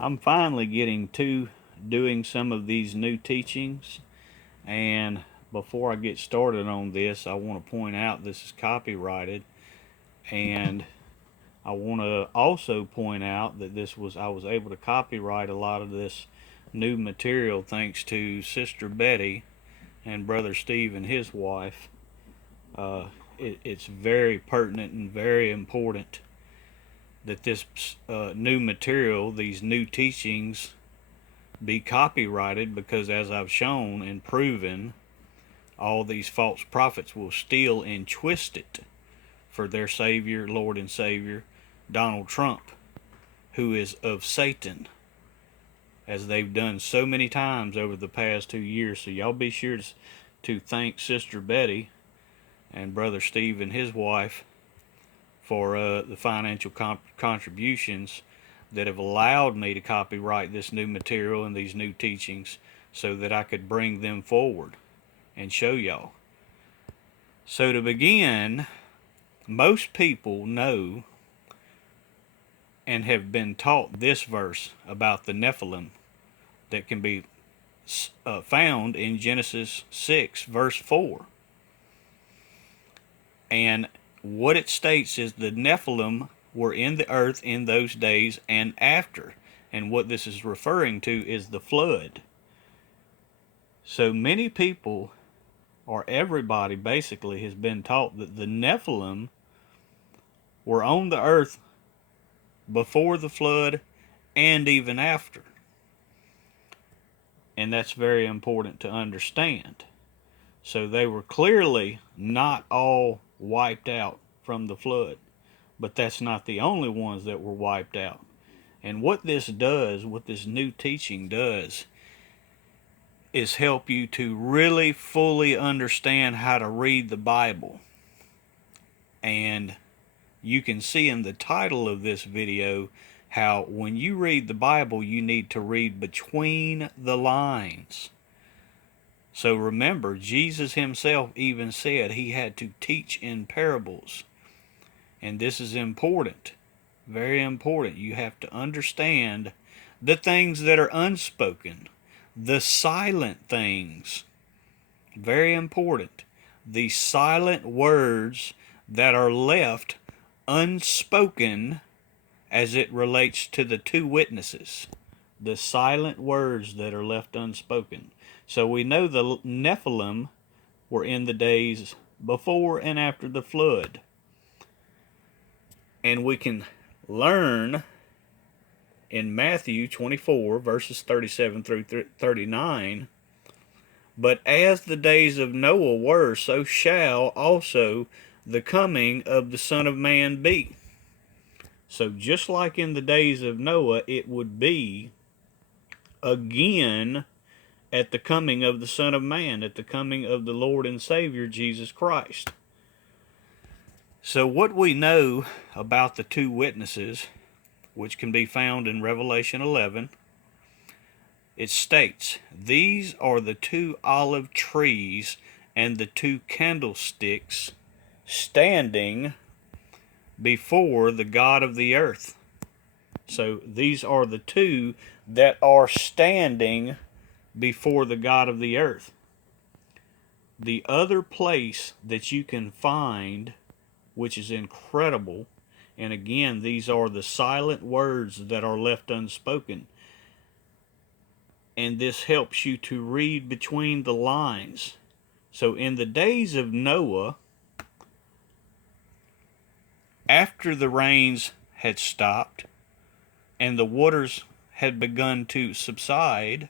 I'm finally getting to doing some of these new teachings, and before I get started on this, I want to point out this is copyrighted, and I want to also point out that I was able to copyright a lot of this new material thanks to Sister Betty and Brother Steve and his wife. Uh, it's very pertinent and very important that this new material, these new teachings, be copyrighted, because as I've shown and proven, all these false prophets will steal and twist it for their Savior, Lord and Savior, Donald Trump, who is of Satan, as they've done so many times over the past 2 years. So y'all be sure to thank Sister Betty and Brother Steve and his wife for the financial contributions that have allowed me to copyright this new material and these new teachings so that I could bring them forward and show y'all. So to begin, most people know and have been taught this verse about the Nephilim that can be found in Genesis 6 verse 4. And what it states is the Nephilim were in the earth in those days and after. And what this is referring to is the flood. So many people, or everybody basically, has been taught that the Nephilim were on the earth before the flood and even after. And that's very important to understand. So they were clearly not all wiped out from the flood, but that's not the only ones that were wiped out. And what this new teaching does, is help you to really fully understand how to read the Bible. And you can see in the title of this video how when you read the Bible, you need to read between the lines. So remember, Jesus himself even said he had to teach in parables. And this is important, very important. You have to understand the things that are unspoken, the silent things, very important. The silent words that are left unspoken as it relates to the two witnesses. The silent words that are left unspoken. So we know the Nephilim were in the days before and after the flood. And we can learn in Matthew 24, verses 37 through 39, but as the days of Noah were, so shall also the coming of the Son of Man be. So just like in the days of Noah, it would be again at the coming of the Son of Man, at the coming of the Lord and Savior Jesus Christ. So what we know about the two witnesses, which can be found in Revelation 11, it states, these are the two olive trees and the two candlesticks standing before the God of the earth. So these are the two that are standing before the God of the earth. The other place that you can find, which is incredible, and again, these are the silent words that are left unspoken. And this helps you to read between the lines. So in the days of Noah, after the rains had stopped and the waters had begun to subside,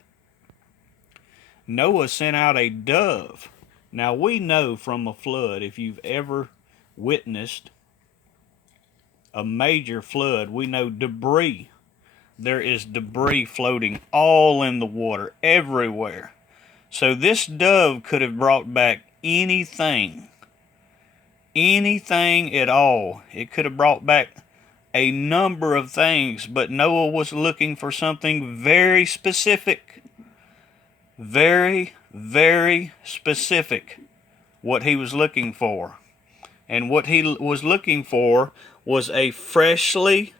Noah sent out a dove. Now we know from a flood, if you've ever witnessed a major flood, we know debris. There is debris floating all in the water, everywhere. So this dove could have brought back anything at all. It could have brought back a number of things, but Noah was looking for something very specific. Very, very specific what he was looking for. And what he was looking for was a freshly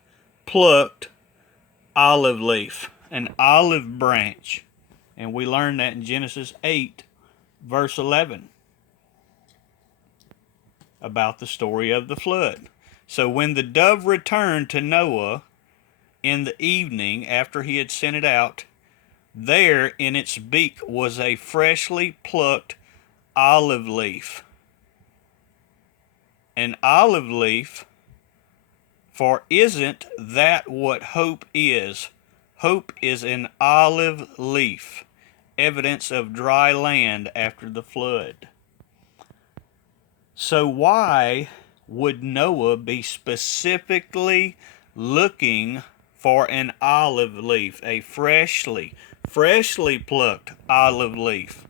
plucked olive leaf, an olive branch. And we learn that in Genesis 8, verse 11, about the story of the flood. So when the dove returned to Noah in the evening after he had sent it out, there in its beak was a freshly plucked olive leaf. An olive leaf, for isn't that what hope is? Hope is an olive leaf, evidence of dry land after the flood. So why would Noah be specifically looking for an olive leaf, a freshly plucked olive leaf,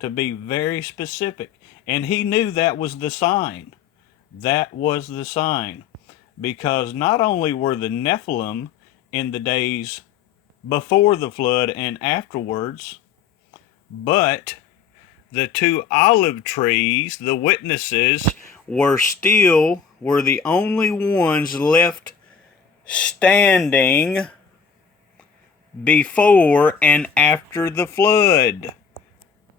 to be very specific? And he knew that was the sign. That was the sign. Because not only were the Nephilim in the days before the flood and afterwards, but the two olive trees, the witnesses, were the only ones left standing before and after the flood.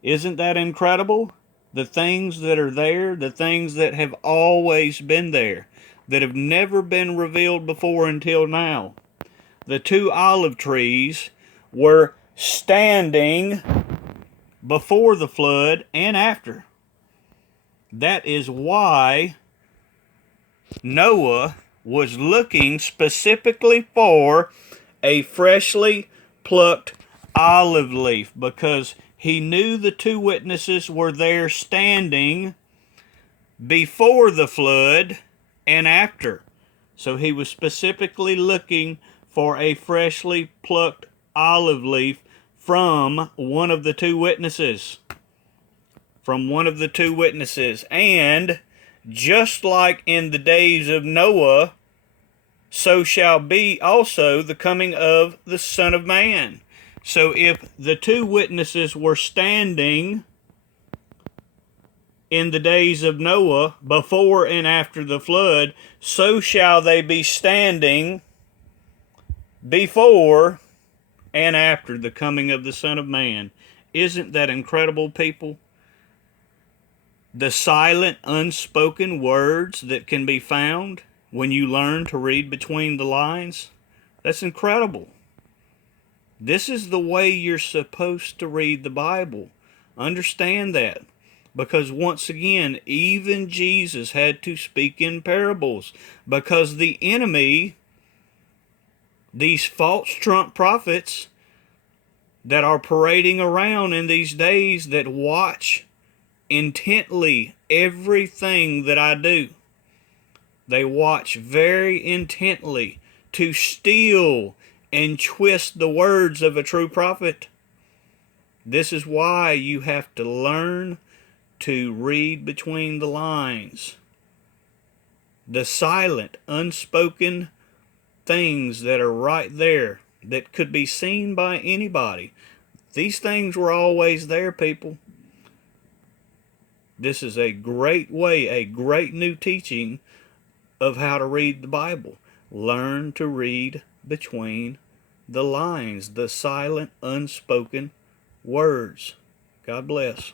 Isn't that incredible? The things that are there, the things that have always been there, that have never been revealed before until now. The two olive trees were standing before the flood and after. That is why Noah was looking specifically for a freshly plucked olive leaf, because he knew the two witnesses were there standing before the flood and after. So he was specifically looking for a freshly plucked olive leaf from one of the two witnesses. From one of the two witnesses. And just like in the days of Noah, so shall be also the coming of the Son of Man. So if the two witnesses were standing in the days of Noah, before and after the flood, so shall they be standing before and after the coming of the Son of Man. Isn't that incredible, people? The silent, unspoken words that can be found when you learn to read between the lines. That's incredible. This is the way you're supposed to read the Bible. Understand that. Because once again, even Jesus had to speak in parables. Because the enemy, these false trump prophets that are parading around in these days, that watch intently everything that I do. They watch very intently to steal and twist the words of a true prophet. This is why you have to learn to read between the lines. The silent, unspoken things that are right there, that could be seen by anybody. These things were always there, people. This is a great way, a great new teaching of how to read the Bible. Learn to read between the lines, the silent, unspoken words. God bless.